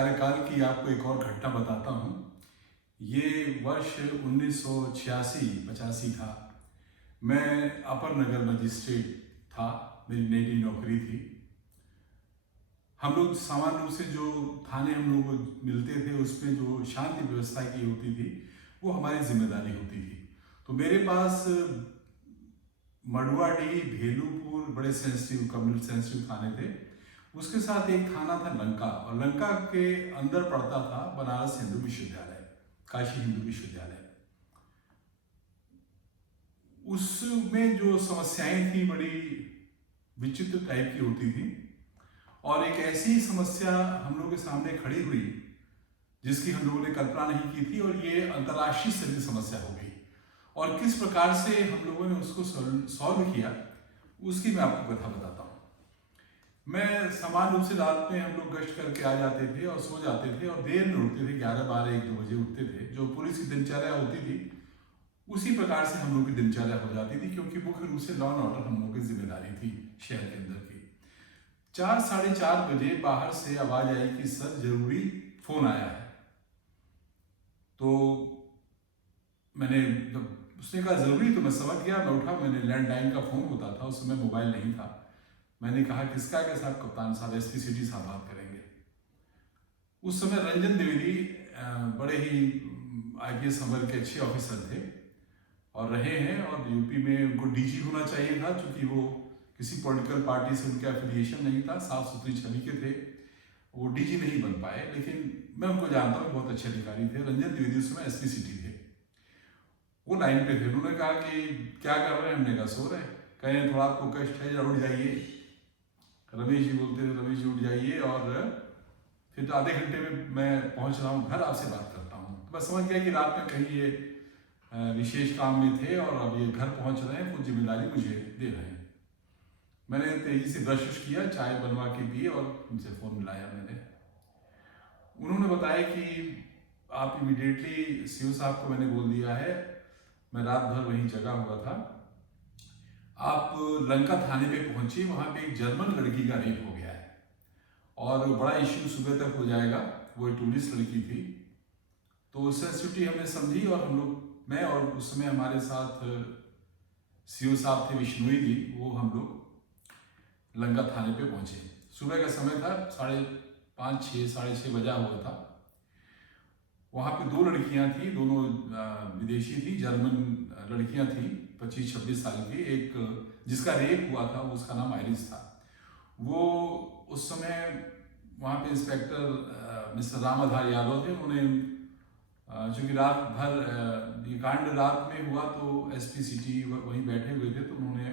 कार्यकाल की आपको एक और घटना बताता हूँ। ये वर्ष 1986-85 था। मैं अपर नगर मजिस्ट्रेट था, मेरी नई नौकरी थी। हम लोग सामान्य रूप से जो थाने हम लोग को मिलते थे, उसमें जो शांति व्यवस्था की होती थी वो हमारी जिम्मेदारी होती थी। तो मेरे पास मडुआडीह, भेलूपुर बड़े सेंसिटिव कम्युनिटी सेंसिटिव थाने थे। उसके साथ एक थाना था लंका, और लंका के अंदर पड़ता था बनारस हिंदू विश्वविद्यालय, काशी हिंदू विश्वविद्यालय। उसमें जो समस्याएं थी बड़ी विचित्र टाइप की होती थी, और एक ऐसी समस्या हम लोगों के सामने खड़ी हुई जिसकी हम लोगों ने कल्पना नहीं की थी, और ये अंतर्राष्ट्रीय स्तर की समस्या हो गई। और किस प्रकार से हम लोगों ने उसको सॉल्व किया, उसकी मैं आपको कथा बताता हूँ। मैं सामान्य रूप से रात में हम लोग गश्त करके आ जाते थे और सो जाते थे, और देर में उठते थे, 11, 12, 1, 2 बजे उठते थे। जो पुलिस की दिनचर्या होती थी उसी प्रकार से हम लोग की दिनचर्या हो जाती थी, क्योंकि मुख्य रूप से लॉ एंड ऑर्डर हम लोगों की जिम्मेदारी थी शहर के अंदर की। 4, 4:30 बजे बाहर से आवाज आई कि सर जरूरी फोन आया है। तो मैंने जब उसने कहा जरूरी, तो मैं समझ गया, मैं उठा। मैंने लैंडलाइन का फोन होता था, उस समय मोबाइल नहीं था। मैंने कहा किसका के साथ? कप्तान साहब, एसपी सिटी साहब बात करेंगे। उस समय रंजन द्विवेदी बड़े ही आईपीएस नंबर के अच्छे ऑफिसर थे और रहे हैं, और यूपी में उनको डीजी होना चाहिए था, क्योंकि वो किसी पॉलिटिकल पार्टी से उनका एफिलिएशन नहीं था, साफ सुथरी छवि के थे। वो डीजी नहीं बन पाए, लेकिन मैं उनको जानता हूँ, बहुत अच्छे अधिकारी थे। रंजन द्विवेदी उस समय एसपी सिटी थे। वो लाइन पे थे। उन्होंने कहा कि क्या कर रहे हैं? हमने कहा सो रहे हैं। कहें थोड़ा आपको कष्ट है या उठ जाइए। रमेश जी बोलते थे, रमेश जी उठ जाइए, और फिर आधे घंटे में मैं पहुंच रहा हूँ घर, आपसे बात करता हूँ। तो मैं समझ गया कि रात में कहीं ये विशेष काम में थे और अब ये घर पहुंच रहे हैं, कुछ जिम्मेदारी मुझे दे रहे हैं। मैंने तेजी से ब्रश किया, चाय बनवा के दी और उनसे फ़ोन मिलाया मैंने। उन्होंने बताया कि आप इमीडिएटली सीओ साहब को मैंने बोल दिया है, मैं रात भर वहीं जगा हुआ था, आप लंका थाने पे पहुंचिए, वहां पे एक जर्मन लड़की का रेप हो गया है और बड़ा इश्यू सुबह तक हो जाएगा। वो एक टूरिस्ट लड़की थी। तो सेंसिटिविटी हमने समझी, और हम लोग, मैं और उस समय हमारे साथ सीओ साहब थे विश्नोई जी, वो हम लोग लंका थाने पे पहुंचे। सुबह का समय था, 5:30, 6, 6:30 बजा हुआ था। वहाँ पे 2 लड़कियां थी, दोनों विदेशी थी, जर्मन लड़कियां थी, 25-26 साल की। एक जिसका रेप हुआ था उसका नाम आइरिस था। वो उस समय वहाँ पे इंस्पेक्टर मिस्टर रामाधार यादव थे। उन्होंने चूँकि रात भर ये कांड रात में हुआ, तो एसपी सिटी वहीं बैठे हुए थे, तो उन्होंने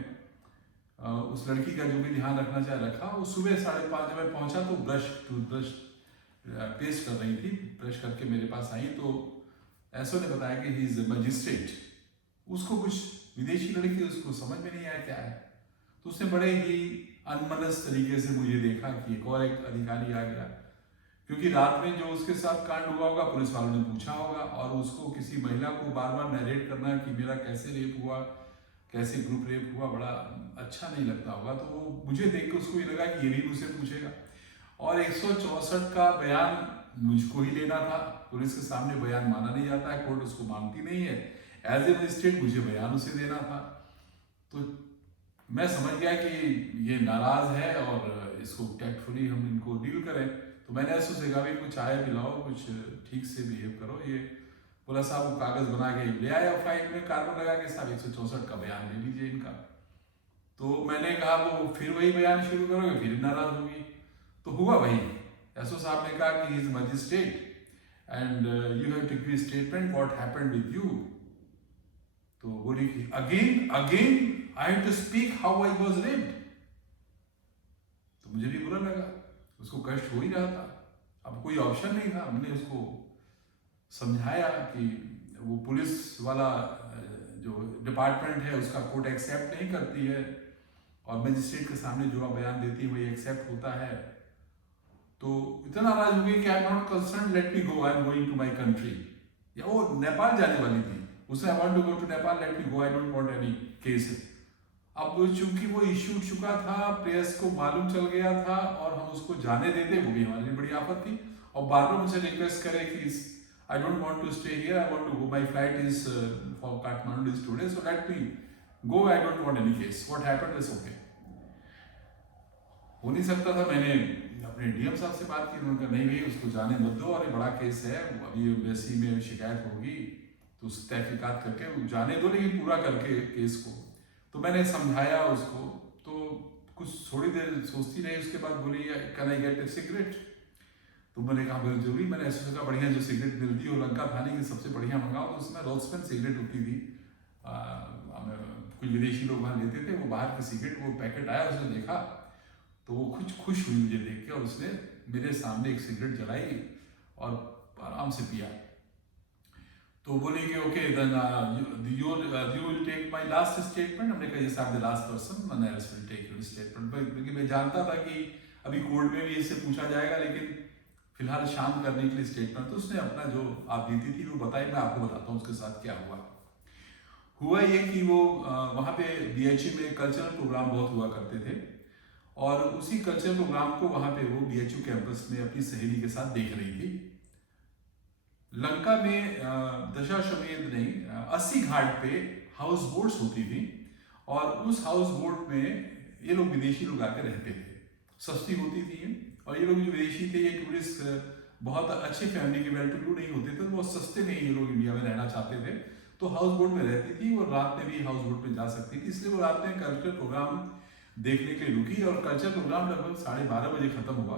उस लड़की का जो भी ध्यान रखना चाहे रखा। वो सुबह 5:30 जब मैं पहुँचा तो टूथब्रश पेस्ट कर रही थी, ब्रश करके मेरे पास आई, तो ऐसो ने बताया कि ही इज मजिस्ट्रेट। उसको कुछ विदेशी लड़की, उसको समझ में नहीं आया क्या है, तो उसने बड़े ही अनमनस तरीके से मुझे देखा कि एक अधिकारी आ गया, क्योंकि रात में जो उसके साथ कांड हुआ होगा पुलिस वालों ने पूछा होगा, और उसको किसी महिला को बार बार नरेट करना कि मेरा कैसे रेप हुआ, कैसे ग्रुप रेप हुआ, बड़ा अच्छा नहीं लगता होगा। तो मुझे देख के उसको ये लगा कि ये भी मुझसे पूछेगा, और 164 का बयान मुझको ही लेना था। पुलिस के सामने बयान माना नहीं जाता है, कोर्ट उसको मानती नहीं है। एज ए मजिस्ट्रेट मुझे बयान उसे देना था। तो मैं समझ गया कि ये नाराज है और इसको टैक्टफुली हम इनको डील करें। तो मैंने ऐसे उसे कहा, कुछ चाय पिलाओ, कुछ ठीक से बिहेव करो। ये बोला साहब वो कागज बना के ले आया, फाइल में कार्बन लगा के, साहब 164 का बयान ले लीजिए इनका। तो मैंने कहा वो फिर वही बयान शुरू करोगे, फिर नाराज होगी। तो हुआ वही। एसओ साहब ने कहा कि he is magistrate and you have to give statement what happened with you. तो बोली कि again I have to speak how I was raped. तो मुझे भी बुरा लगा, उसको कष्ट हो ही रहा था, अब कोई ऑप्शन नहीं था। हमने उसको समझाया कि वो पुलिस वाला जो डिपार्टमेंट है उसका कोर्ट एक्सेप्ट नहीं करती है, और मजिस्ट्रेट के सामने जो आप बयान देती है वही एक्सेप्ट होता है। तो इतना नाराज हो गई कि I am not concern, let me go, I am going to my country. या वो नेपाल जाने वाली थी, उसने I want to go to Nepal, let me go, I don't want any case. अब चूंकि वो इश्यू उठ चुका था, प्रेस को मालूम चल गया था, और हम उसको जाने देते वो भी हमारे लिए बड़ी आफत थी। और बार बार मुझे रिक्वेस्ट करे कि I don't want to stay here, I want to go, my flight is for Kathmandu is today, so let me go, I don't want any case, what happened is okay. हो नहीं सकता था। मैंने अपने डीएम साहब से बात की, उन्होंने कहा नहीं भाई उसको जाने मत दो, और ये बड़ा केस है, अभी एम्बेसी में शिकायत होगी तो उस तहकीकात करके जाने दो, लेकिन पूरा करके केस को। तो मैंने समझाया उसको, तो कुछ थोड़ी देर सोचती रही, उसके बाद बोली can I get A cigarette. तो मैंने कहा बहुत जरूरी। मैंने ऐसे सोचा बढ़िया जो सिगरेट मिलती है लंका थाने की सबसे बढ़िया मंगाओ, तो उसमें रोजमन सिगरेट होती थी, कुछ विदेशी लोग वहाँ लेते थे, वो बाहर की सिगरेट, वो पैकेट आया, उसने देखा तो वो कुछ खुश हुई मुझे देख के, और उसने मेरे सामने एक सिगरेट जलाई और आराम से पिया। तो बोले कि okay then you will take my last statement. हमने कहा yes I am the last person and I will take your statement, क्योंकि मैं जानता था कि अभी कोर्ट में भी इससे पूछा जाएगा, लेकिन फिलहाल शांत करने के लिए स्टेटमेंट। तो उसने अपना जो आप बीती थी वो बताई, मैं आपको बताता हूँ उसके साथ क्या हुआ ये कि वो वहाँ पे बीएचयू में कल्चरल प्रोग्राम बहुत हुआ करते थे, और उसी कल्चरल प्रोग्राम को वहाँ पे वो बीएचयू कैंपस में अपनी सहेली के साथ देख रही थी। लंका में दशाश्वमेध नहीं 80 घाट पे हाउस बोट्स होती थी, और उस हाउस बोट में ये लोग विदेशी लोग आके रहते थे, सस्ती होती थी, और ये लोग जो विदेशी थे ये टूरिस्ट बहुत अच्छे फैमिली के, वेल टू डू नहीं होते थे, तो बहुत सस्ते में ये लोग इंडिया में रहना चाहते थे, तो हाउस बोट में रहती थी, और रात में भी हाउस बोट में जा सकती थी। इसलिए वो रात में कल्चरल प्रोग्राम देखने के लिए रुकी, और कल्चरल प्रोग्राम लगभग 12:30 बजे खत्म हुआ।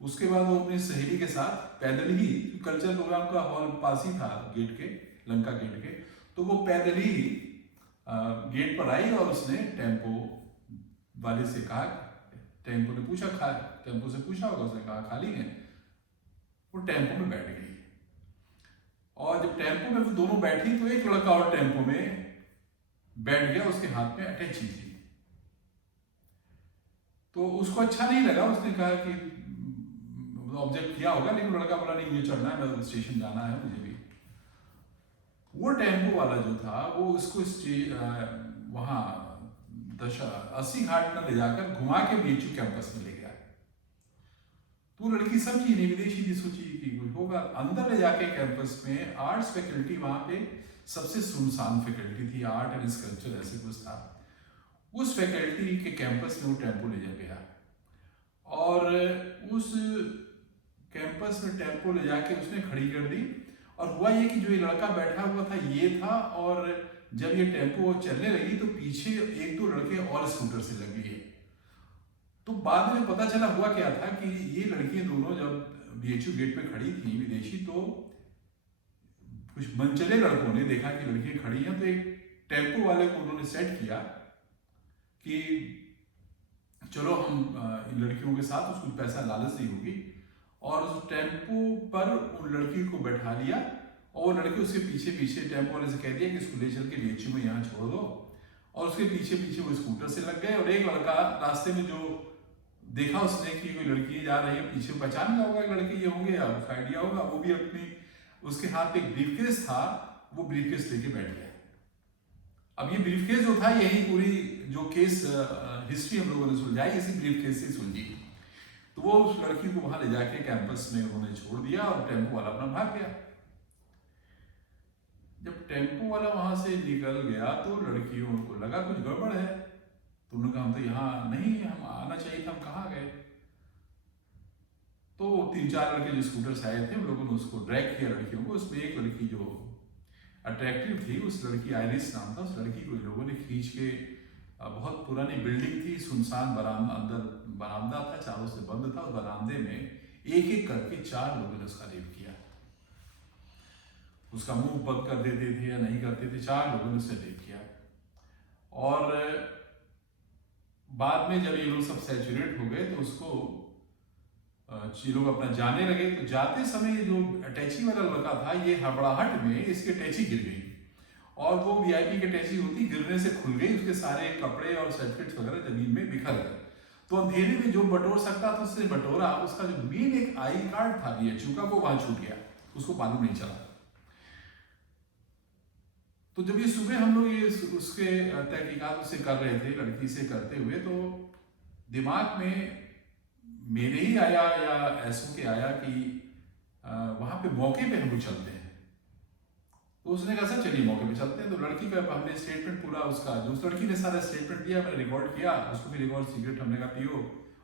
उसके बाद वो अपनी सहेली के साथ पैदल ही, कल्चरल प्रोग्राम का हॉल पास ही था गेट के, लंका गेट के, तो वो पैदल ही गेट पर आई, और उसने टेम्पो वाले से कहा, टेम्पो ने पूछा टेम्पो से पूछा होगा, उसने कहा खाली है, वो टेम्पो में बैठ गई। और जब टेम्पो में वो दोनों बैठी तो एक लड़का और टेम्पो में बैठ गया, उसके हाथ में अटैची थी। तो उसको अच्छा नहीं लगा, उसने कहा कि ऑब्जेक्ट किया होगा, लेकिन लड़का बोला नहीं मुझे चढ़ना है, मैं स्टेशन जाना है मुझे भी। वो टेम्पो वाला जो था वो उसको वहाँ 80 घाट में ले जाकर घुमा के बीएचयू कैंपस में ले गया। तो लड़की समझी नहीं, विदेशी थी, सोची कि कुछ होगा। अंदर ले जाके कैंपस में आर्ट्स फैकल्टी, वहाँ पे सबसे सुनसान फैकल्टी थी, आर्ट एंड स्कल्पचर ऐसे कुछ था, उस फैकल्टी के कैंपस में वो टेम्पो ले जा गया, और उस कैंपस में टेम्पो ले जाके उसने खड़ी कर दी। और हुआ ये कि जो ये लड़का बैठा हुआ था ये था, और जब ये टेम्पो चलने लगी तो पीछे 1-2 लड़के और स्कूटर से लग लिए। तो बाद में पता चला हुआ क्या था कि ये लड़कियां दोनों जब बीएचयू गेट पे खड़ी थी विदेशी, तो कुछ मनचले लड़कों ने देखा कि लड़कियां खड़ी हैं, तो एक टेम्पो वाले को उन्होंने सेट किया कि चलो हम इन लड़कियों के साथ, उसको पैसा लालच नहीं होगी, और उस टेम्पो पर उन लड़की को बैठा लिया, और लड़के उसके पीछे पीछे टेम्पो वाले से कह दिया कि इसको ले चल के बीएचयू में यहाँ छोड़ दो, और उसके पीछे पीछे वो स्कूटर से लग गए। और एक लड़का रास्ते में जो देखा उसने कि कोई लड़की जा रही है, पीछे पहचान लिया होगा लड़के ये होंगे, या उसका आइडिया होगा, वो भी अपनी, उसके हाथ में एक ब्रीफकेस था, वो ब्रीफकेस लेके बैठ गया। अब ये ब्रीफकेस जो था, यही पूरी जो केस हिस्ट्री हम लोगों ने सुलझाई इसी ब्रीफकेस से सुलझी। तो वो उस लड़की को वहां ले जाके कैंपस में उन्होंने छोड़ दिया, और टेम्पो वाला अपना भाग गया। जब टेम्पो वाला वहां से निकल गया तो लड़कियों को लगा कुछ गड़बड़ है, तो उन्होंने कहा हम तो यहाँ नहीं, हम आना चाहिए था, हम कहाँ गए। तो 3-4 लड़के जो स्कूटर से आए थे उन लोगों ने उसको ड्रैग किया लड़कियों को। उसमें एक लड़की जो अट्रैक्टिव थी, उस लड़की आइरिस नाम था, उस लड़की को लोगों ने खींच के, बहुत पुरानी बिल्डिंग थी, सुनसान बरामदा, अंदर बरामदा था, चारों से बंद था, उस बरामदे में एक एक करके 4 लोगों ने उसका रेप किया। उसका मुंह बंद कर देते थे या नहीं करते थे, 4 लोगों ने उसे रेप किया। और बाद में जब ये लोग सब सैचुरेट हो गए तो उसको ये लोग अपना जाने लगे। तो जाते समय जो अटैची वाला लड़का था, ये हड़बड़ाहट में इसकी अटैची गिर गई, और वो वीआईपी की अटैची होती, गिरने से खुल गई, उसके सारे कपड़े और सर्टिफिकेट्स वगैरह जमीन में बिखर गए। तो अंधेरे में जो बटोर सकता था उसने बटोरा, उसका जो मेन एक आई कार्ड था बीएचयू का, वो वहां छूट गया, उसको मालूम नहीं चला। तो जब ये सुबह हम लोग ये उसके तहकीकात उससे कर रहे थे, लड़की से करते हुए, तो दिमाग में मेरे ही आया या ऐसों के आया कि वहाँ पे मौके पे हम लोग चलते हैं। तो उसने कहा सर चलिए मौके पे चलते हैं। तो लड़की का हमने स्टेटमेंट पूरा उसका, जो उस लड़की ने सारा स्टेटमेंट दिया, मैंने रिकॉर्ड किया उसको, फिर एक और सिगरेट हमने कहा पियो,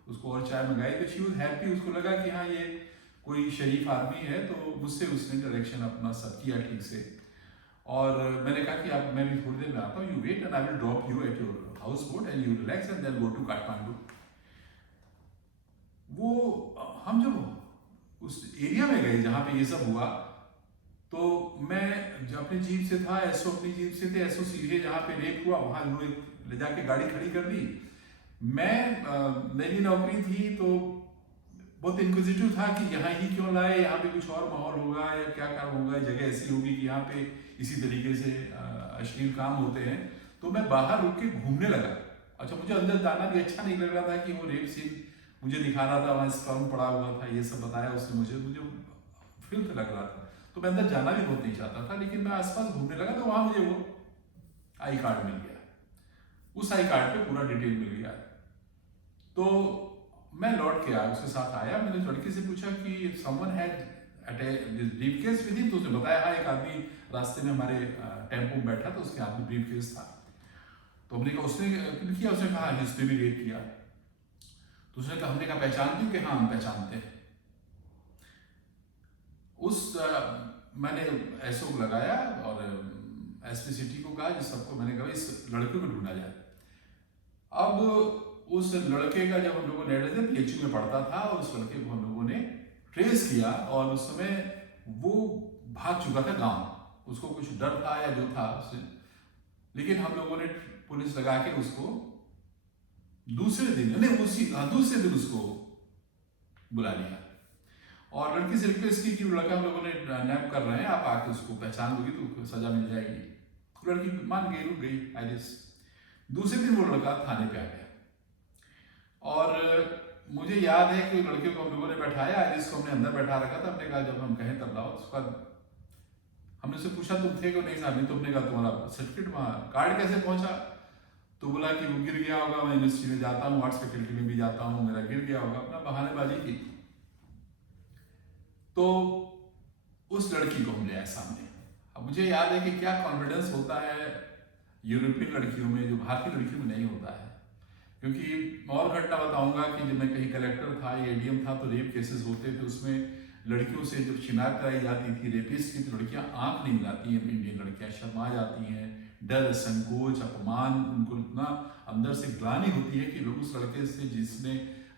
उसको और चाय मंगाई। तो शी वॉज हैप्पी, उसको लगा कि हाँ ये कोई शरीफ आदमी है। तो मुझसे उसने डायरेक्शन अपना सब किया ठीक से। और मैंने कहा कि आप, मैं भी थोड़ी देर में आता हूँ, you wait and I will drop you at your house boat and you relax and then go to Kathmandu. वो हम जब उस एरिया में गए जहाँ पे ये सब हुआ, तो मैं जब अपनी जीप से था, एसओ अपनी जीप से थे, एसओ सीधे जहाँ पे रेप हुआ वहाँ उन्होंने ले जाके गाड़ी खड़ी कर दी। मैं नई नौकरी थी तो बहुत इंक्विजिटिव था कि यहाँ ही क्यों लाए, यहाँ पे कुछ और माहौल होगा या क्या काम होगा, जगह ऐसी होगी कि यहाँ पे इसी तरीके से अश्लील काम होते हैं। तो मैं बाहर रुक के घूमने लगा। अच्छा, मुझे अंदर जाना भी अच्छा नहीं लग रहा था कि वो रेप सीन मुझे दिखा रहा था, वहाँ स्पर्म पड़ा हुआ था, ये सब बताया उसने मुझे फिल्म लग रहा था। तो मैं अंदर जाना भी बहुत नहीं चाहता था, लेकिन मैं आसपास घूमने लगा तो वहाँ मुझे वो आई कार्ड मिल गया। उस आई कार्ड पे पूरा डिटेल मिल गया। तो मैं लौट के आया, उसके साथ आया, मैंने लड़की से पूछा कि someone had briefcase with him. तो उसने बताया हाँ, एक आदमी रास्ते में हमारे टेम्पो में बैठा था, उसके हाथ में ब्रीफकेस था। तो हमने कहा उसने किया, उसने कहा जिसने भी रेप किया। तो उसने कहा, हमने कहा पहचानते हो कि हाँ हम पहचानते हैं। मैंने एसओ को लगाया और एसपी सिटी को कहा, जिस सबको मैंने कहा इस लड़के को ढूंढा जाए। अब उस लड़के का जब हम लोगों ने एड्रेस, पीएचयू में पढ़ता था, और उस लड़के को हम लोगों ने ट्रेस किया और उस समय वो भाग चुका था गांव। उसको कुछ डर था या जो था उससे, लेकिन हम लोगों ने पुलिस लगा के उसको दूसरे दिन उसको बुला लिया और लड़की से रिक्वेस्ट की कि लड़का हम लोगों ने नैप कर रहे हैं, आप आके उसको पहचान लोगी तो सजा मिल जाएगी। लड़की मान गई, रुक गई आइरिस। दूसरे दिन वो लड़का थाने पे आ गया और मुझे याद है कि लड़के को हम लोगों ने बैठाया, आइरिस को हमने अंदर बैठा रखा था। हमने कहा जब हम कहें तब लाओ। उसके बाद हमने उससे पूछा तुम थे कि नहीं साहब नहीं। तो हमने कहा तुम्हारा सर्टिफिकेट वहाँ, कार्ड कैसे पहुंचा? तो बोला कि वो गिर गया होगा, मैं यूनिवर्सिटी में जाता हूँ, आर्ट्स फैकल्टी में भी जाता हूँ, मेरा गिर गया होगा, अपना बहानेबाजी की। तो उस लड़की को हम ले आए सामने। अब मुझे याद है कि क्या कॉन्फिडेंस होता है यूरोपियन लड़कियों में जो भारतीय लड़कियों में नहीं होता है। क्योंकि और घटना बताऊंगा कि जब मैं कहीं कलेक्टर था या एडीएम था तो रेप केसेस होते थे, उसमें लड़कियों से जब शिनाख्त कराई जाती थी रेपिस्ट की, तो लड़कियां आंख नहीं मिलाती हैं। इंडियन लड़कियां शर्मा जाती हैं, डर, संकोच, अपमान, उनको इतना अंदर से ग्लानि होती है कि लोग उस लड़के से जिसने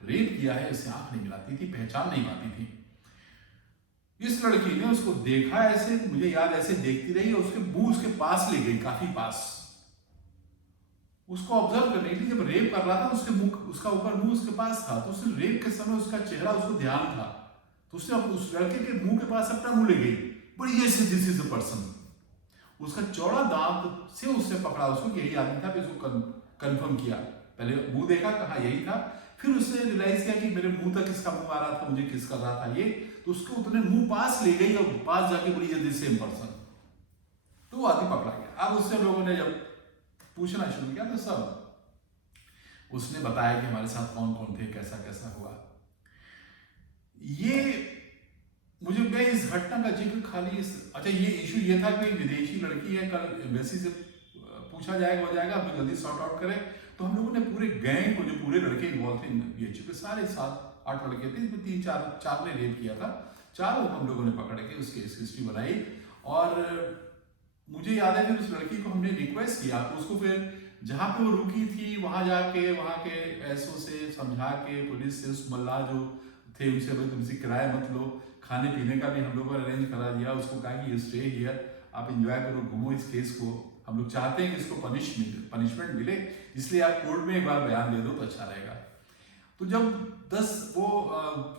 रेप किया है उससे आंख नहीं मिलाती थी, पहचान नहीं पाती थी। इस लड़की ने उसको देखा ऐसे, मुझे याद ऐसे देखती रही और उसके मुंह उसके पास ले गई, काफी पास, उसको ऑब्जर्व करने के लिए। जब रेप कर रहा था उसके मुंह, उसका ऊपर मुंह उसके पास था, तो उसने रेप के समय उसका चेहरा उसको ध्यान था, तो उसने उस लड़के के मुंह के पास अपना मुंह ले गई, बड़ी ऐसे दिस इज द पर्सन। उसका चौड़ा दांत से उसने पकड़ा उसको, यही आदमी था, फिर उसको कंफर्म किया। पहले मुंह देखा, कहा यही था, फिर उसने रियलाइज किया कि मेरे मुंह तक किसका मुंह आ रहा था, मुझे किस कर रहा था ये। तो उसको उतने मुंह पास ले गई और पास जाके बोली ये सेम पर्सन। तो वो आदमी पकड़ा गया। अब उससे लोगों ने जब पूछना शुरू किया तो सब उसने बताया कि हमारे साथ कौन कौन थे, कैसा कैसा हुआ। ये मुझे मैं इस घटना का जिक्र खाली अच्छा ये इशू ये था कि विदेशी लड़की है, कल एम्बेसी से पूछा जाएगा हो जाएगा, हम जल्दी सॉर्ट आउट करें। तो हम लोगों ने पूरे गैंग को, जो पूरे लड़के इन्वॉल्व थे बीएचयू के, सारे 7-8 लड़के थे, इसमें 3-4 ने रेप किया था, चारों हम लोगों ने पकड़ के उसकी हिस्ट्री बनाई। और मुझे याद है फिर उस लड़की को हमने रिक्वेस्ट किया, उसको फिर जहाँ पे वो रुकी थी वहाँ जाके वहाँ के एसओ से समझा के, पुलिस से, उस मल्ला जो थे उनसे, भाई तुमसे किराया मत लो, खाने पीने का भी हम लोगों ने अरेंज करा दिया। उसको कहा कि यू स्टे हियर, आप एंजॉय करो, घूमो इस केस को, हम लोग चाहते हैं कि इसको पनिशमेंट मिले, इसलिए आप कोर्ट में एक बार बयान दे दो तो अच्छा रहेगा। तो जब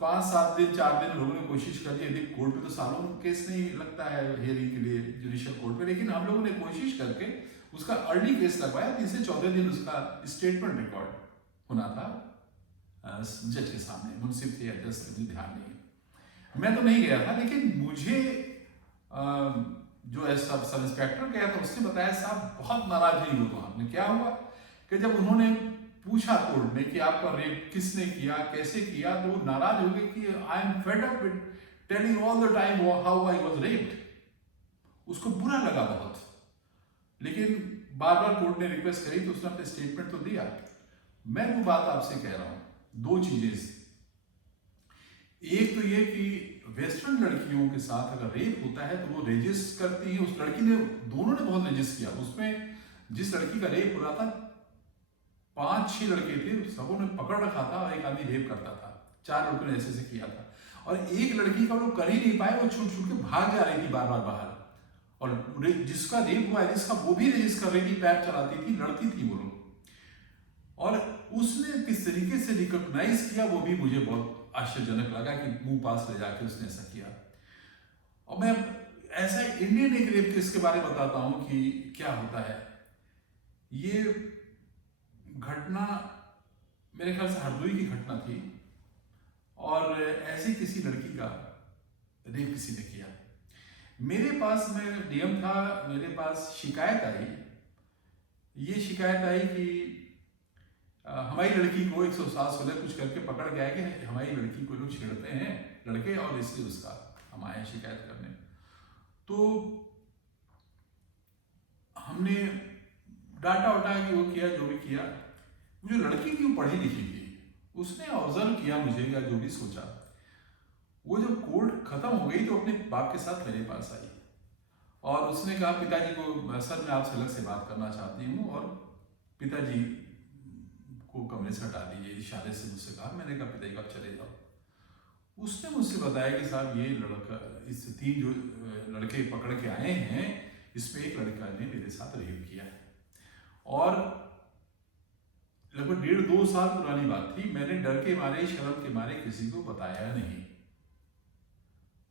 5-7 दिन 4 दिन लोगों ने कोशिश कर ली, यदि कोर्ट में तो सालों केस नहीं लगता है हियरिंग के लिए जुडिशियल कोर्ट में, लेकिन हम लोगों ने कोशिश करके उसका अर्ली केस लगवाया। 3 से 14 दिन उसका स्टेटमेंट रिकॉर्ड होना था जज के सामने, मुंसिफ थे या जज, मुझे ध्यान नहीं है, मैं तो नहीं गया था, लेकिन मुझे जो सब इंस्पेक्टर गया था उसने बताया साहब बहुत नाराज हुई वो। तो हमने क्या हुआ कि जब उन्होंने पूछा कोर्ट में कि आपका रेप किसने किया, कैसे किया, तो वो नाराज हो गए कि I am fed up with telling all the time how I was raped. उसको बुरा लगा बहुत, लेकिन बार बार कोर्ट ने रिक्वेस्ट करी तो उसने अपने स्टेटमेंट तो दिया। मैं वो बात आपसे कह रहा हूं, दो चीजें। एक तो ये कि वेस्टर्न लड़कियों के साथ अगर रेप होता है तो वो रेजिस्ट करती है। उस लड़की ने, दोनों ने बहुत रेजिस्ट किया। उसमें जिस लड़की का रेप हो रहा था, 5-6 लड़के थे, सबों ने पकड़ रखा था और एक आदमी रेप करता था। 4 लड़कों ने ऐसे ऐसे किया था और एक लड़की का लोग कर ही नहीं पाए, वो छूट छूट के भाग जा रही थी बार बार बाहर। और जिसका रेप हुआ है, जिसका, वो भी रेजिस्ट कर रही थी, पैर चलाती थी, लड़ती थी वो लोग। और उसने किस तरीके से रिकॉग्नाइज किया वो भी मुझे बहुत आश्चर्यजनक लगा कि मुंह पास ले जाके उसने ऐसा किया। और मैं ऐसा इंडियन एक रेप केस के बारे में बताता हूं कि क्या होता है। ये घटना मेरे ख्याल से हरदोई की घटना थी और ऐसी किसी लड़की का रेप किसी ने किया। मेरे पास, मैं डीएम था, मेरे पास शिकायत आई। ये शिकायत आई कि हमारी लड़की को 107 कुछ करके पकड़ गया कि हमारी लड़की को लोग छेड़ते हैं लड़के, और इसलिए उसका हम आए शिकायत करने। तो हमने डाटा वाटा कि वो किया, जो भी किया। जो लड़की थी वो पढ़ी लिखी थी, उसने ऑब्जर्व किया मुझे, या जो भी सोचा। वो जब कोर्ट खत्म हो गई तो अपने बाप के साथ मेरे पास आई और उसने कहा पिताजी को, सर मैं आपसे अलग से बात करना चाहती हूँ, और पिताजी को कमरे से हटा दीजिए, इशारे से मुझसे कहा। मैंने कहा पिताजी आप चले जाओ। उसने मुझसे बताया कि साहब ये लड़का, इस 3 जो लड़के पकड़ के आए हैं, इसमें एक लड़का ने मेरे साथ रेप किया है। और लगभग 1.5-2 साल पुरानी बात थी। मैंने डर के मारे, शर्म के मारे किसी को बताया नहीं,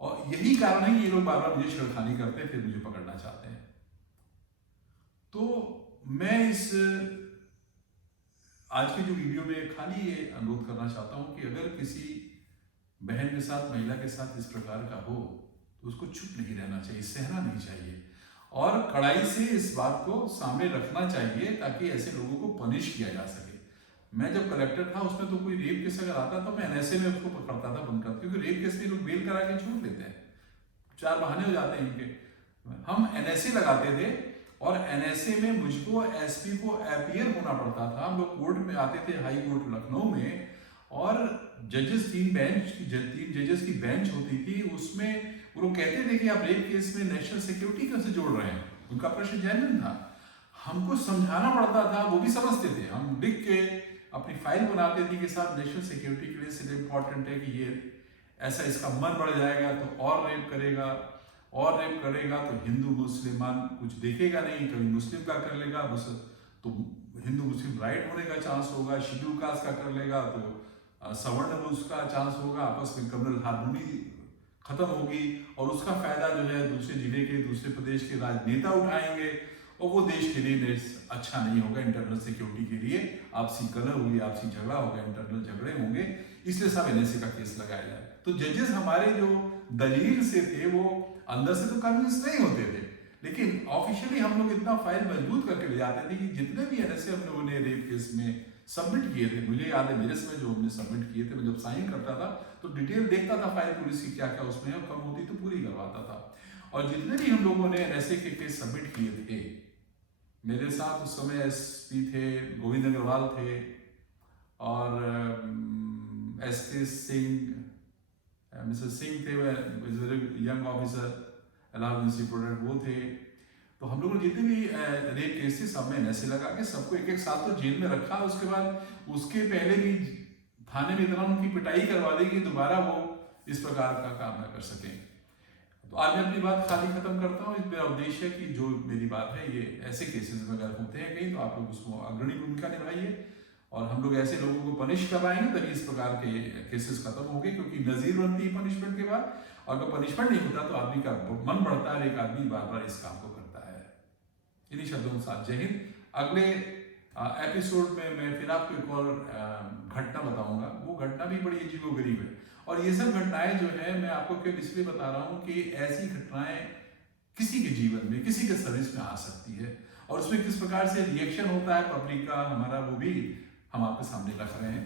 और यही कारण है कि ये लोग बार बार मुझे छेड़खानी करते हैं, फिर मुझे पकड़ना चाहते हैं। तो मैं इस आज की जो वीडियो में खाली ये अनुरोध करना चाहता हूं कि अगर किसी बहन के साथ, महिला के साथ इस प्रकार का हो तो उसको चुप नहीं रहना चाहिए, सहना नहीं चाहिए, और कड़ाई से इस बात को सामने रखना चाहिए ताकि ऐसे लोगों को पनिश किया जा सके। मैं जब कलेक्टर था, उसमें तो कोई रेप केस अगर आता तो मैं एनएसए में उसको पकड़ता था, बंद करता, क्योंकि रेप केस में लोग बेल करा के छोड़ देते हैं, 4 बहाने हो जाते हैं इनके। हम एनएसए लगाते थे और एनएसए में मुझको एसपी को अपीयर होना पड़ता था। हम लोग कोर्ट में आते थे, हाई कोर्ट लखनऊ में, और जजेस 3 जजेस की बेंच होती थी। उसमें वो लोग कहते थे कि आप रेप केस में नेशनल सिक्योरिटी कैसे जोड़ रहे हैं। उनका प्रश्न जेन्युइन था, हमको समझाना पड़ता था, वो भी समझते थे। हम लिख के अपनी फाइल बनाते थे कि साहब नेशनल सिक्योरिटी के लिए इसलिए इंपॉर्टेंट है कि ये ऐसा, इसका मन बढ़ जाएगा तो और रेप करेगा, और रेप करेगा तो हिंदू मुसलमान कुछ देखेगा नहीं, कभी मुस्लिम का कर लेगा बस, तो हिंदू मुस्लिम राइट होने का चांस होगा, शेड्यूल कास्ट का कर लेगा तो सवर्ण उसका चांस होगा, आपस में कम्युनल हार्मोनी खत्म होगी, और उसका फायदा जो है दूसरे जिले के, दूसरे प्रदेश के राजनेता उठाएंगे, और वो देश के लिए अच्छा नहीं होगा। इंटरनल सिक्योरिटी के लिए आपसी कलह होगी, आपसी झगड़ा होगा, इंटरनल झगड़े होंगे, इसलिए सब एनएसए का केस लगाया जाए। तो जजेस हमारे जो दलील से थे वो अंदर से तो कन्विंस नहीं होते थे, लेकिन ऑफिशियली हम लोग इतना फाइल मजबूत करके ले जाते थे कि जितने भी एनएसए हम लोगों ने रेप केस में सबमिट किए थे, मुझे याद है मेरे समय जो हमने सबमिट किए थे, मैं जब साइन करता था तो डिटेल देखता था फाइल पुलिस की क्या क्या उसमें है, कम होती तो पूरी करवाता था। और जितने भी हम लोगों ने एनएसए के केस सबमिट किए थे, मेरे साथ उस समय एसपी थे, गोविंद अग्रवाल थे, और एसके सिंह, मिस्टर सिंह थे, यंग ऑफिसर इलाहाबाद इंस्टीट्यूट, वो थे। तो हम लोगों ने जितने भी रेप केस थे सब में एनएसए लगा के सबको 1-1 साल तो जेल में रखा। उसके बाद उसके पहले भी थाने में इतना उनकी पिटाई करवा दी कि दोबारा वो इस प्रकार का काम न कर सकें। तो आज मैं अपनी बात खाली खत्म करता हूँ। मेरा उद्देश्य है कि जो मेरी बात है, ये ऐसे केसेस में अगर होते हैं कहीं तो आप लोग उसको अग्रणी भूमिका निभाइए, और हम लोग ऐसे लोगों को पनिश करवाएंगे तभी इस प्रकार के केसेस खत्म होंगे, क्योंकि नजीर बनती है पनिशमेंट के बाद, और अगर पनिशमेंट नहीं होता तो आदमी का मन बढ़ता है, एक आदमी बार बार इस काम को करता है। इन्हीं शब्दों के साथ जय हिंद। अगले एपिसोड में मैं फिर आपको एक और घटना बताऊंगा। वो घटना भी बड़ी अजीबोगरीब है, और ये सब घटनाएं जो है मैं आपको क्यों इसलिए बता रहा हूँ कि ऐसी घटनाएं किसी के जीवन में, किसी के सर्विस में आ सकती है, और उसमें किस प्रकार से रिएक्शन होता है पब्लिक का हमारा, वो भी हम आपके सामने रख रहे हैं।